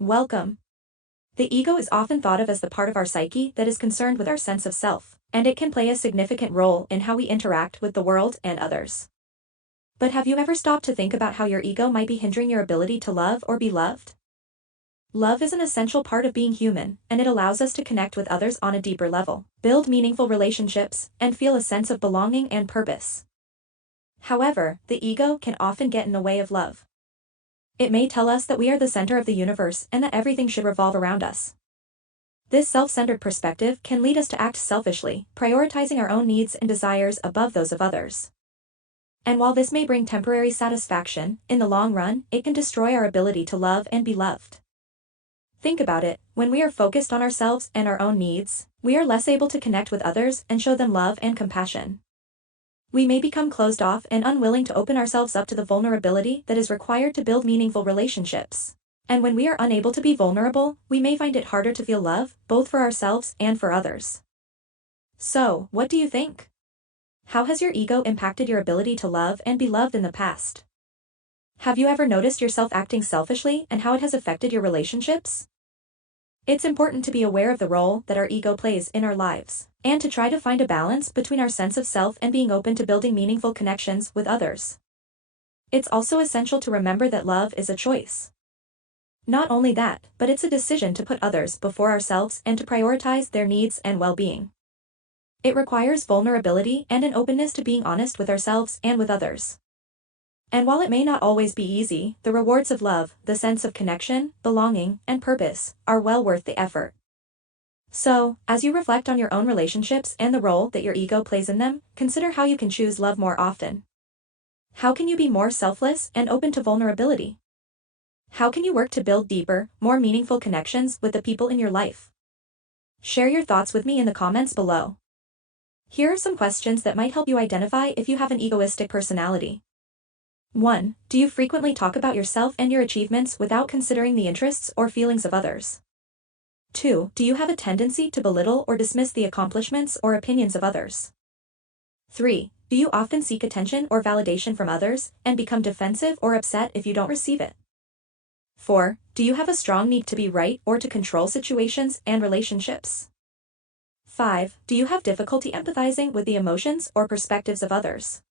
Welcome. The ego is often thought of as the part of our psyche that is concerned with our sense of self, and it can play a significant role in how we interact with the world and others. But have you ever stopped to think about how your ego might be hindering your ability to love or be loved? Love is an essential part of being human, and it allows us to connect with others on a deeper level, build meaningful relationships, and feel a sense of belonging and purpose. However, the ego can often get in the way of love. It may tell us that we are the center of the universe and that everything should revolve around us. This self-centered perspective can lead us to act selfishly, prioritizing our own needs and desires above those of others. And while this may bring temporary satisfaction, in the long run, it can destroy our ability to love and be loved. Think about it, when we are focused on ourselves and our own needs, we are less able to connect with others and show them love and compassion. We may become closed off and unwilling to open ourselves up to the vulnerability that is required to build meaningful relationships. And when we are unable to be vulnerable, we may find it harder to feel love, both for ourselves and for others. So, what do you think? How has your ego impacted your ability to love and be loved in the past? Have you ever noticed yourself acting selfishly and how it has affected your relationships? It's important to be aware of the role that our ego plays in our lives, and to try to find a balance between our sense of self and being open to building meaningful connections with others. It's also essential to remember that love is a choice. Not only that, but it's a decision to put others before ourselves and to prioritize their needs and well-being. It requires vulnerability and an openness to being honest with ourselves and with others. And while it may not always be easy, the rewards of love, the sense of connection, belonging, and purpose, are well worth the effort. So, as you reflect on your own relationships and the role that your ego plays in them, consider how you can choose love more often. How can you be more selfless and open to vulnerability? How can you work to build deeper, more meaningful connections with the people in your life? Share your thoughts with me in the comments below. Here are some questions that might help you identify if you have an egoistic personality. 1. Do you frequently talk about yourself and your achievements without considering the interests or feelings of others? 2. Do you have a tendency to belittle or dismiss the accomplishments or opinions of others? 3. Do you often seek attention or validation from others and become defensive or upset if you don't receive it? 4. Do you have a strong need to be right or to control situations and relationships? 5. Do you have difficulty empathizing with the emotions or perspectives of others?